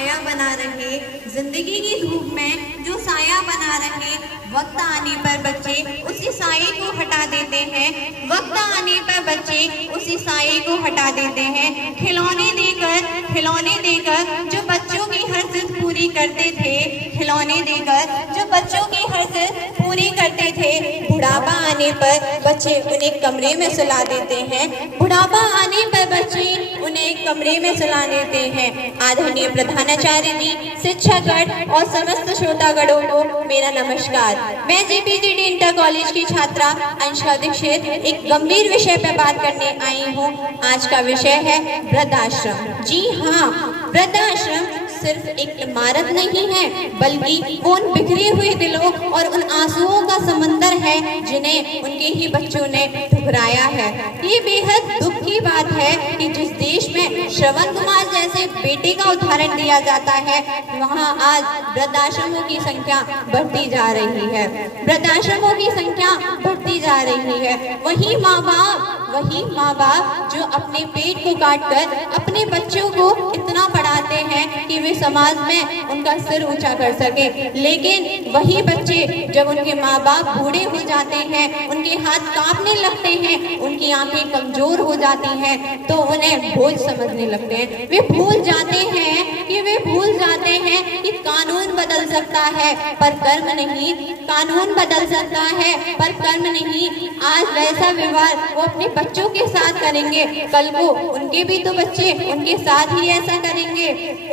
साया बना रहे, जिंदगी की धूप में जो साया बना रहे, वक्त आने पर बच्चे उसी साये को हटा देते हैं। वक्त आने पर बच्चे उसी साये को हटा देते हैं। खिलौने देकर जो बच्चों की हर जिद पूरी करते थे, खिलौने देकर जो बच्चों की हर जिद पूरी करते थे, बुढ़ापा आने पर बच्चे उन्हें कमरे में सुला देते हैं। बुढ़ापा आने पर बच्चे उन्हें कमरे में सुला देते हैं। आदरणीय प्रधानाचार्य जी, शिक्षकगण और समस्त श्रोतागणों को मेरा नमस्कार। मैं जेपीजीडी इंटर कॉलेज की छात्रा अंशिका दीक्षित एक गंभीर विषय पर बात करने आई हूँ। आज का विषय है वृद्धाश्रम। जी हाँ, वृद्धाश्रम सिर्फ एक इमारत नहीं है, बल्कि वो उन बिखरे हुए दिलों और उन आंसुओं का समंदर है जिन्हें उनके ही बच्चों ने ठुकराया है। ये बेहद दुख की बात है कि जिस देश में श्रवण कुमार जैसे बेटे का उदाहरण दिया जाता है, वहाँ आज वृद्धाश्रमों की संख्या बढ़ती जा रही है। वृद्धाश्रमों की संख्या बढ़ती जा रही है। वही माँ बाप जो अपने पेट को काटकर अपने बच्चों को इतना पढ़ाते हैं कि वे समाज में उनका सिर ऊंचा कर सके, लेकिन वही बच्चे जब उनके माँ बाप बूढ़े हो जाते हैं, उनके हाथ कांपने लगते हैं, उनकी आंखें कमजोर हो जाती हैं, तो उन्हें बोझ समझने लगते हैं। वे भूल जाते हैं कि कानून बदल सकता है पर कर्म नहीं, कानून बदल सकता है पर कर्म नहीं। आज वैसा व्यवहार वो अपने बच्चों के साथ करेंगे, कल को उनके भी तो बच्चे उनके साथ ही ऐसा करेंगे।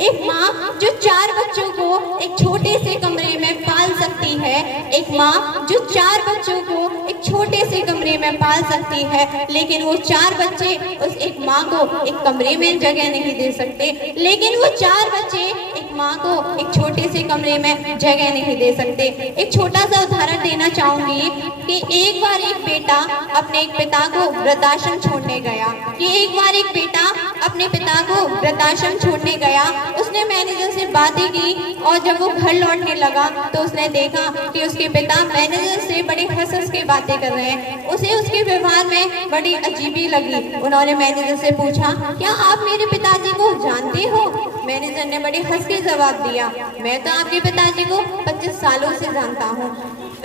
एक माँ जो 4 बच्चों को एक छोटे से कमरे में पाल सकती है, एक माँ जो 4 बच्चों को एक छोटे से कमरे में पाल सकती है, लेकिन वो 4 बच्चे उस एक माँ को एक कमरे में जगह नहीं दे सकते। लेकिन वो 4 बच्चे एक माँ को एक छोटे से कमरे में जगह नहीं दे सकते। एक छोटा सा उदाहरण देना चाहूंगी कि एक बार एक बेटा अपने एक पिता को वृद्धाश्रम छोड़ने गया। अपने पिता को वृद्धाश्रम छोड़ने गया। उसने मैनेजर से बातें की और जब वो घर लौटने लगा तो उसने देखा कि उसके पिता मैनेजर से बड़े हंस के बातें कर रहे हैं। उसे उसके व्यवहार में बड़ी अजीबी लगी। उन्होंने मैनेजर से पूछा, क्या आप मेरे पिताजी को जानते हो? मैनेजर ने बड़े हंस के जवाब दिया, मैं तो आपके पिताजी को 25 सालों से जानता हूँ।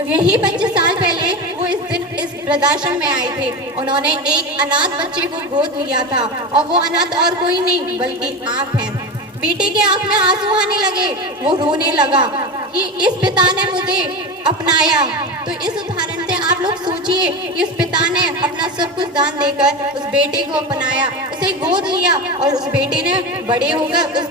यही 25 साल पहले वो इस दिन इस वृद्धाश्रम में आए थे। उन्होंने एक अनाथ बच्चे को गोद लिया था और वो अनाथ और कोई नहीं बल्कि आप हैं। बेटे के आंख में आंसू आने लगे, वो रोने लगा कि इस पिता ने मुझे अपनाया। तो इस उदाहरण से आप लोग सोचिए कि उस पिता ने अपना सब कुछ दान देकर उस बेटे को अपनाया, उसे गोद लिया और उस बेटे ने बड़े होकर उस